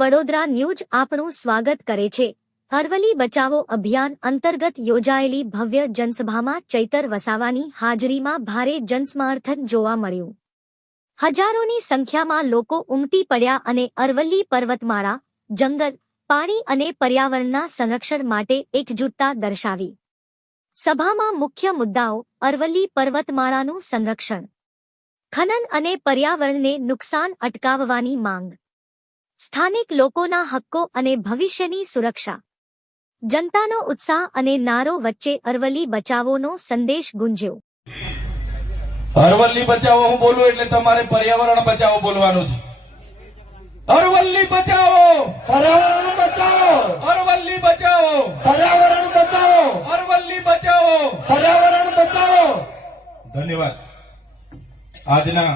Vadodara news આપનું સ્વાગત કરે છે। અરવલ્લી બચાવો અભિયાન અંતર્ગત યોજાયેલી ભવ્ય જનસભામાં ચૈતર વસાવાની હાજરીમાં ભારે જનસમર્થન જોવા મળ્યું। હજારોની સંખ્યામાં લોકો ઉમટી પડ્યા અને અરવલ્લી પર્વતમાળા, જંગલ, પાણી અને પર્યાવરણના સંરક્ષણ માટે એકજૂટતા દર્શાવી। સભામાં મુખ્ય મુદ્દાઓ અરવલ્લી પર્વતમાળાનું સંરક્ષણ, ખનન અને પર્યાવરણને નુકસાન અટકાવવાની માંગ, સ્થાનિક લોકોના હક્કો અને ભવિષ્યની સુરક્ષા, જનતાનો ઉત્સાહ અને નારો વચ્ચે અરવલ્લી બચાવોનો સંદેશ ગુંજ્યો। અરવલ્લી બચાવો હું બોલું એટલે તમારે પર્યાવરણ બચાવો બોલવાનું છે। અરવલ્લી બચાવો, પર્યાવરણ બચાવો, અરવલ્લી બચાવો, પર્યાવરણ બચાવો, અરવલ્લી બચાવો, પર્યાવરણ બચાવો। ધન્યવાદ। આજના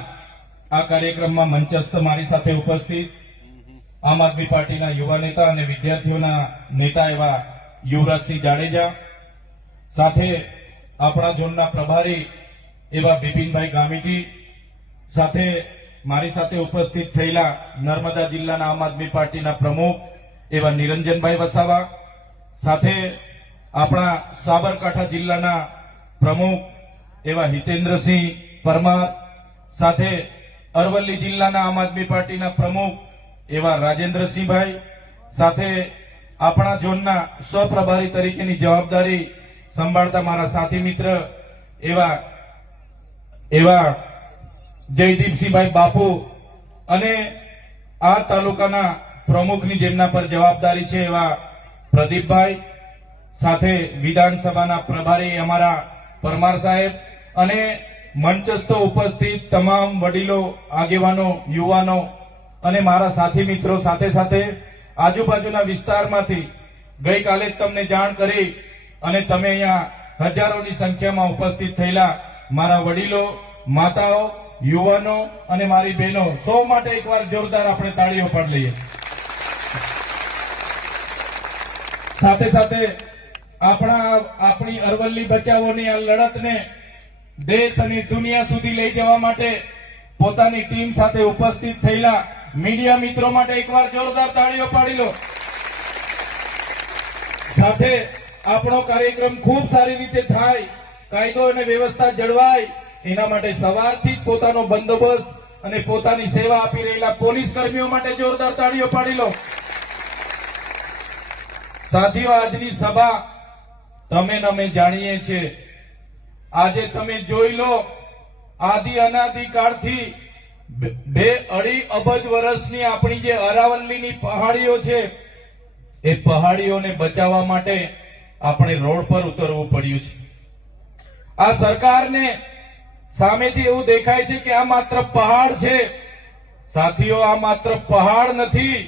આ કાર્યક્રમમાં મંચસ્થ મારી સાથે ઉપસ્થિત આમ આદમી પાર્ટીના યુવા નેતા અને વિદ્યાર્થીઓના નેતા એવા યુવરાજસિંહ જાડેજા, સાથે આપણા ઝોનના પ્રભારી એવા બિપિનભાઈ ગામિતી, સાથે મારી સાથે ઉપસ્થિત થયેલા નર્મદા જિલ્લાના આમ આદમી પાર્ટીના પ્રમુખ એવા નિરંજનભાઈ વસાવા, સાથે આપણા સાબરકાંઠા જિલ્લાના પ્રમુખ એવા હિતેન્દ્રસિંહ પરમાર, સાથે અરવલ્લી જિલ્લાના આમ આદમી પાર્ટીના પ્રમુખ એવા રાજેન્દ્રસિંહભાઈ, સાથે આપણા ઝોનના સહપ્રભારી તરીકેની જવાબદારી સંભાળતા મારા સાથી મિત્ર એવા જયદીપસિંહભાઈ બાપુ, અને આ તાલુકાના પ્રમુખની જેમના પર જવાબદારી છે એવા પ્રદીપભાઈ, સાથે વિધાનસભાના પ્રભારી અમારા પરમાર સાહેબ, અને મંચસ્થ ઉપસ્થિત તમામ વડીલો, આગેવાનો, યુવાનો અને મારા સાથી મિત્રો, સાથે સાથે આજુબાજુના વિસ્તારમાંથી ગઈકાલે જ તમને જાણ કરી અને તમે અહીંયા હજારોની સંખ્યામાં ઉપસ્થિત થયેલા મારા વડીલો, માતાઓ, યુવાનો અને મારી બહેનો, સૌ માટે એકવાર જોરદાર આપણે તાળીઓ પાડી લઈએ। સાથે સાથે આપણી અરવલ્લી બચાવોની આ લડતને દેશ અને દુનિયા સુધી લઈ જવા માટે પોતાની ટીમ સાથે ઉપસ્થિત થયેલા મીડિયા મિત્રો માટે એકવાર જોરદાર તાળીઓ પાડી લો। સાથે આપણો કાર્યક્રમ ખૂબ સારી રીતે થાય, કાયદો અને વ્યવસ્થા જળવાય, એના માટે સવારથી જ પોતાનો બંદોબસ્ત અને પોતાની સેવા આપી રહેલા પોલીસ કર્મીઓ માટે જોરદાર તાળીઓ પાડી લો। સાથીઓ, આજની સભા તમે ને અમે જાણીએ છીએ, આજે તમે જોઈ લો, આદિ અનાદિ કાળથી 2-2.5 અબજ વર્ષની આપણી જે અરાવલ્લીની પહાડીઓ છે, એ પહાડીઓને બચાવવા માટે આપણે રોડ પર ઉતરવું પડ્યું છે। આ સરકારને સામેથી એવું દેખાય છે કે આ માત્ર પહાડ છે। સાથીઓ, આ માત્ર પહાડ નથી,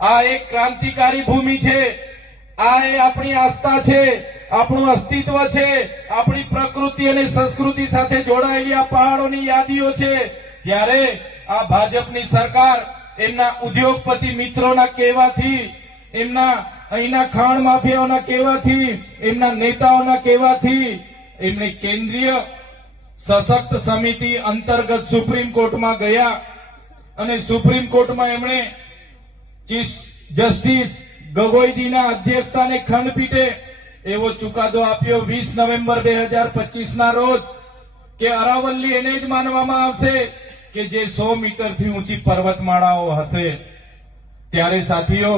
આ એક ક્રાંતિકારી ભૂમિ છે। આ એ આપણી આસ્થા છે, આપણું અસ્તિત્વ છે, આપણી પ્રકૃતિ અને સંસ્કૃતિ સાથે જોડાયેલી આ પહાડોની યાદીઓ છે। ત્યારે આ ભાજપની સરકાર એમના ઉદ્યોગપતિ મિત્રોના કહેવાથી, એમના અહીંના ખાણ માફિયાઓના કહેવાથી, એમના નેતાઓના કહેવાથી એમણે કેન્દ્રીય સશક્ત સમિતિ અંતર્ગત સુપ્રીમ કોર્ટમાં ગયા અને સુપ્રીમ કોર્ટમાં એમણે ચીફ જસ્ટિસ ગગોઈજીના અધ્યક્ષસ્થાને ખંડપીઠે એવો ચુકાદો આપ્યો 20 નવેમ્બર 2025ના રોજ કે અરાવલ્લી એને જ માનવામાં આવશે કે જે 100 મીટરથી ઊંચી પર્વતમાળાઓ હશે। ત્યારે સાથીઓ,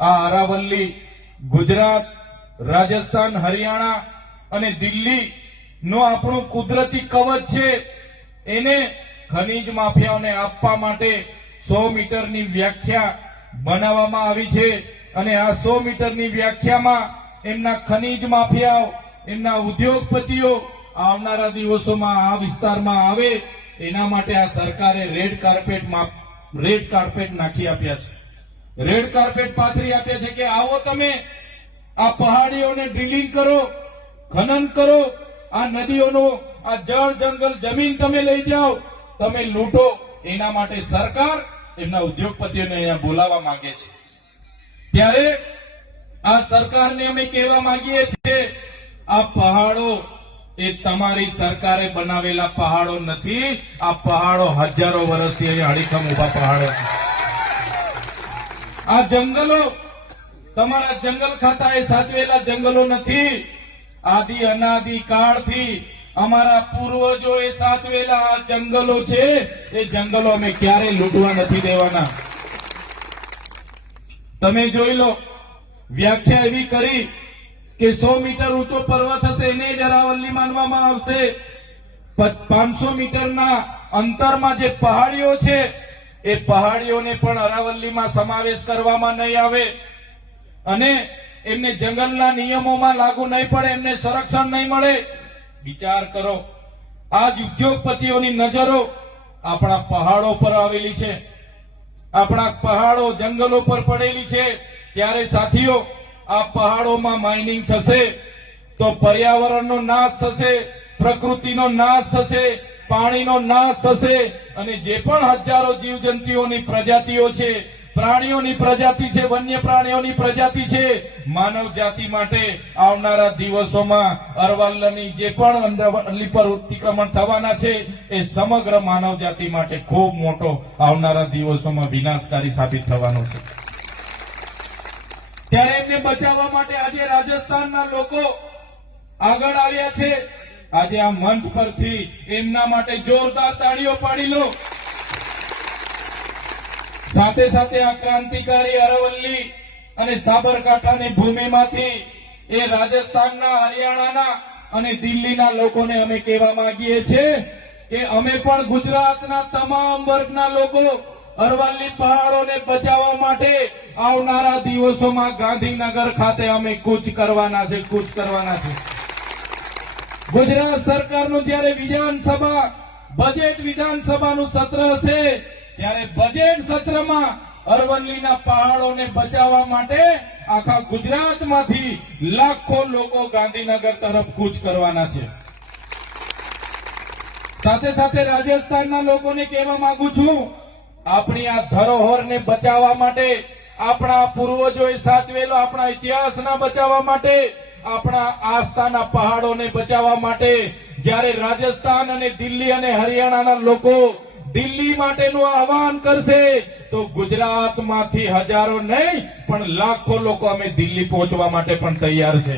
આ અરાવલ્લી ગુજરાત, રાજસ્થાન, હરિયાણા અને દિલ્હી નો આપણું કુદરતી કવચ છે। એને ખનીજ માફિયાઓને આપવા માટે 100 મીટરની વ્યાખ્યા બનાવવામાં આવી છે અને આ 100 મીટરની વ્યાખ્યામાં એમના ખનીજ માફિયાઓ, એમના ઉદ્યોગપતિઓ આવનારા દિવસોમાં આ વિસ્તારમાં આવે એના માટે આ સરકારે રેડ કાર્પેટ નાખી આપ્યા છે, રેડ કાર્પેટ પાથરી આપ્યા છે કે આવો તમે આ પહાડીઓને ડ્રિલિંગ કરો, ખનન કરો, આ નદીઓનો આ જળ, જંગલ, જમીન તમે લઈ જાઓ, તમે લૂંટો। એના માટે સરકાર એમના ઉદ્યોગપતિઓને અહીંયા બોલાવવા માંગે છે। ત્યારે આ સરકારને અમે કહેવા માંગીએ છીએ, આ પહાડો એ તમારી સરકારે બનાવેલા પહાડો નથી, આ પહાડો હજારો વર્ષથી અહીં અડીખમ ઉભા પહાડો છે। આ જંગલો તમારા જંગલ ખાતાએ સાચવેલા જંગલો નથી. આદિ અનાદિ કાળથી અમારા પૂર્વજોએ સાચવેલા આ જંગલો છે. એ જંગલો અમે ક્યારેય લૂંટવા નથી દેવાના. તમે જોઈ લો, વ્યાખ્યા એવી કરી કે 100 મીટર ઊંચો પર્વત હશે એને જ અરાવલ્લી માનવામાં આવશે. 500 મીટરના અંતરમાં જે પહાડીઓ છે એ પહાડીઓને પણ અરાવલ્લીમાં સમાવેશ કરવામાં નહીં આવે અને એમને જંગલના નિયમોમાં લાગુ નહીં પડે, એમને સંરક્ષણ નહીં મળે. વિચાર કરો, આજ ઉદ્યોગપતિઓની નજરો આપણા પહાડો પર આવેલી છે, આપણા પહાડો જંગલો પર પડેલી છે. ત્યારે સાથીઓ, આ પહાડોમાં માઇનિંગ થશે તો પર્યાવરણનો નાશ થશે, પ્રકૃતિનો નાશ થશે, પાણીનો નાશ થશે અને જે પણ હજારો જીવજંતુઓની પ્રજાતિઓ છે, પ્રાણીઓની પ્રજાતિ છે, વન્ય પ્રાણીઓની પ્રજાતિ છે, માનવ જાતિ માટે આવનારા દિવસોમાં અરવલ્લીની જે પણ અરવલ્લી પર અતિક્રમણ થવાના છે એ સમગ્ર માનવ જાતિ માટે ખૂબ મોટો આવનારા દિવસોમાં વિનાશકારી સાબિત થવાનો છે. ત્યારે એમને બચાવવા માટે આજે રાજસ્થાનના લોકો આગળ આવ્યા છે. આજે આ મંચ પરથી એમના માટે જોરદાર તાળીઓ પાડી લો. સાથે સાથે આ ક્રાંતિકારી અરવલ્લી અને સાબરકાંઠાની ભૂમિમાંથી એ રાજસ્થાનના, હરિયાણાના અને દિલ્હીના લોકોને અમે કહેવા માંગીએ છીએ કે અમે પણ ગુજરાતના તમામ વર્ગના લોકો અરવલ્લી પહાડોને બચાવવા માટે આવનારા દિવસોમાં ગાંધીનગર ખાતે અમે કૂચ કરવાના છે. ગુજરાત સરકારનું જ્યારે વિધાનસભા બજેટ વિધાનસભાનું સત્ર હશે ત્યારે બજેટ સત્રમાં અરવલ્લીના પહાડોને બચાવવા માટે આખા ગુજરાતમાંથી લાખો લોકો ગાંધીનગર તરફ કૂચ કરવાના છે. સાથે સાથે રાજસ્થાનના લોકોને કહેવા માંગુ છું, આપણી આ ધરોહરને બચાવવા માટે, આપણા પૂર્વજોએ સાચવેલો આપણા ઇતિહાસના બચાવવા માટે, આપણા આસ્થાના પહાડોને બચાવવા માટે જ્યારે રાજસ્થાન અને દિલ્હી અને હરિયાણાના લોકો દિલ્હી માટેનું આહવાન કરશે તો ગુજરાતમાંથી હજારો નહીં પણ લાખો લોકો અમે દિલ્હી પહોંચવા માટે પણ તૈયાર છે.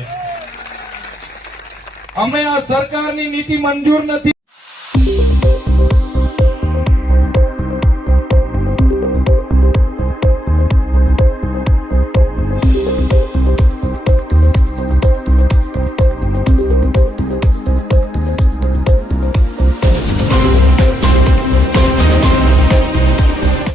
અમે આ સરકારની નીતિ મંજૂર નથી.